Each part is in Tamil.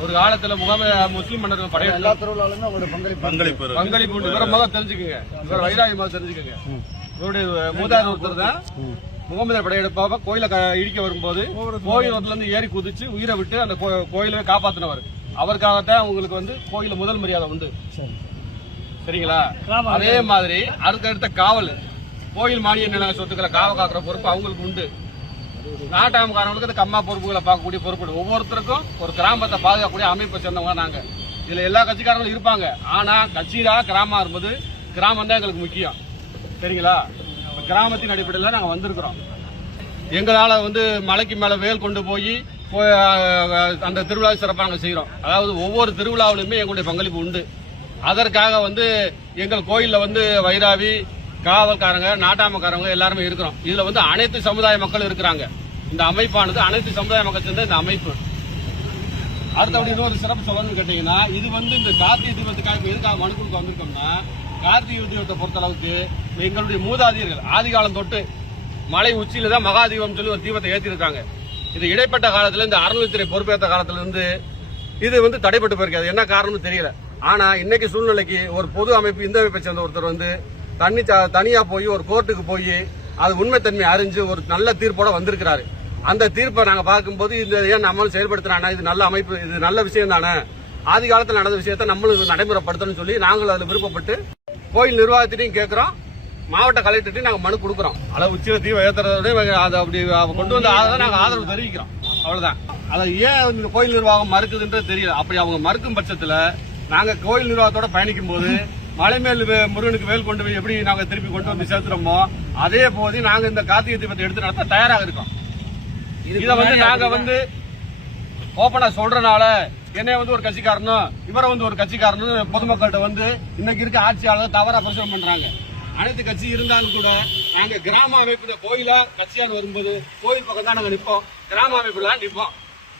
ஒரு காலத்துல முகமது முஸ்லீம் மன்னர் படையெடுத்து எல்லா திருவிழாலுமே உங்களுடைய பங்களிப்பு. பங்களிப்பு. இவரை முதல்ல தெரிஞ்சுக்கங்க. இவர் வைராகி முதல்ல தெரிஞ்சுக்கங்க. இவருடைய மூதாத ஒருத்தர் தான் முகமது படையெடுப்பாக கோயிலை இடிக்க வரும்போது கோயில் ஒருத்தர்ல இருந்து ஏறி குதிச்சு உயிரை விட்டு அந்த கோ- கோயிலை காப்பாத்தினவர். அவருக்காகத்தான் உங்களுக்கு வந்து கோயில முதல் மரியாதை உண்டு. சரி சரிங்களா? அதே மாதிரி அடுத்தடுத்த காவல். கோயில் மானிய நில சொத்துக்களை காவ காக்கிற பொறுப்பு அவங்களுக்கு உண்டு. நாட்டாமக்காரங்களுக்கு அந்த கம்மா பொறுப்புகளை பார்க்கக்கூடிய பொறுப்பு ஒவ்வொருத்தருக்கும் ஒரு கிராமத்தை பாதுகாக்கக்கூடிய அமைப்பை சேர்ந்தவங்க நாங்கள் இதில் எல்லா கட்சிக்காரங்களும் இருப்பாங்க. ஆனால் கட்சியாக கிராமம் இருப்பது கிராமம் தான் எங்களுக்கு முக்கியம். சரிங்களா? கிராமத்தின் அடிப்படையில் நாங்கள் வந்திருக்கிறோம். எங்களால் வந்து மலைக்கு மேலே வேல் கொண்டு போய் அந்த திருவிழாவை சிறப்பாக நாங்கள் செய்கிறோம் அதாவது ஒவ்வொரு திருவிழாவிலுமே எங்களுடைய பங்களிப்பு உண்டு. அதற்காக வந்து எங்கள் கோயிலில் வந்து வைராவி காவல்காரங்க நாட்டாமக்காரங்க எல்லாருமே இருக்கிறோம். இதுல வந்து அனைத்து சமுதாய மக்கள் இருக்கிறாங்க. இந்த அமைப்பானது அனைத்து சமுதாய மக்கள் சேர்ந்த இந்த அமைப்பு. அடுத்தபடி இன்னொரு சிறப்பு சொல்லணும்னு கேட்டீங்கன்னா இது வந்து இந்த கார்த்திகை தீபத்துக்காக எதுக்காக மனு கொடுக்க வந்திருக்கோம்னா கார்த்திகை தீபத்தை பொறுத்தளவுக்கு எங்களுடைய மூதாதியர்கள் ஆதிகாலம் தொட்டு மலை உச்சியில தான் மகாதீபம் சொல்லி ஒரு தீபத்தை ஏற்றிருக்காங்க இது இடைப்பட்ட காலத்துல இந்த அறநிலைத்துறை பொறுப்பேற்ற காலத்துல இருந்து இது வந்து தடைப்பட்டு போயிருக்காது என்ன காரணம்னு தெரியல. ஆனா இன்னைக்கு சூழ்நிலைக்கு ஒரு பொது அமைப்பு இந்த அமைப்பை சேர்ந்த ஒருத்தர் வந்து தனி தனியாக போய் ஒரு கோர்ட்டுக்கு போய் அது உண்மைத்தன்மை அறிஞ்சு ஒரு நல்ல தீர்ப்போட வந்திருக்கிறாரு. அந்த தீர்ப்பை நாங்கள் பார்க்கும்போது இந்த ஏன் நம்மளும் செயல்படுத்துறானா? இது நல்ல அமைப்பு இது நல்ல விஷயம் தானே? ஆதி காலத்தில் நடந்த விஷயத்தை நம்மளும் நடைமுறைப்படுத்தணும்னு சொல்லி நாங்களும் அதில் விருப்பப்பட்டு கோயில் நிர்வாகத்திட்டையும் கேட்குறோம். மாவட்ட கலெக்டர்ட்டையும் நாங்கள் மனு கொடுக்குறோம். அளவு உச்சில தீவை ஏற்றுறதோட அதை அப்படி கொண்டு வந்து அதை நாங்கள் ஆதரவு தெரிவிக்கிறோம். அவ்வளோதான் அதை ஏன் இந்த கோயில் நிர்வாகம் மறுக்குதுன்றது தெரியல. அப்படி அவங்க மறுக்கும் பட்சத்தில் நாங்கள் கோயில் நிர்வாகத்தோட பயணிக்கும் போது மலைமேல் முருகனுக்கு வேல் கொண்டு போய் எப்படி நாங்கள் திருப்பி கொண்டு வந்து சேர்த்துறோமோ அதே போது நாங்கள் இந்த கார்த்திகை தீபத்தை எடுத்து நடத்த தயாராக இருக்கோம். இதை வந்து நாங்க வந்து ஓப்பனா சொல்றனால என்னைய வந்து ஒரு கட்சிக்காரனும் இவரை வந்து ஒரு கட்சிக்காரனும் பொதுமக்கள்கிட்ட வந்து இன்னைக்கு இருக்க ஆட்சியாளர் தவறா பிரச்சனை பண்றாங்க. அனைத்து கட்சி இருந்தாலும் கூட நாங்க கிராம அமைப்புல கோயிலா கட்சியார் வரும்போது கோயில் பக்கம் தான் நாங்க நிப்போம். கிராம அமைப்புல தான் நிப்போம்.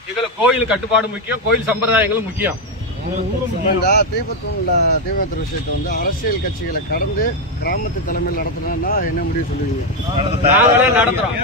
எங்களுக்கு கோயில் கட்டுப்பாடு முக்கியம் கோயில் சம்பிரதாயங்களும் முக்கியம். இந்த தீபத்தூண்ல தீபத்து விஷயத்தை வந்து அரசியல் கட்சிகளை கடந்து கிராமத்து தலைமையில் நடத்தினா என்ன முடிவு சொல்லுவீங்க? நடத்துறோம்.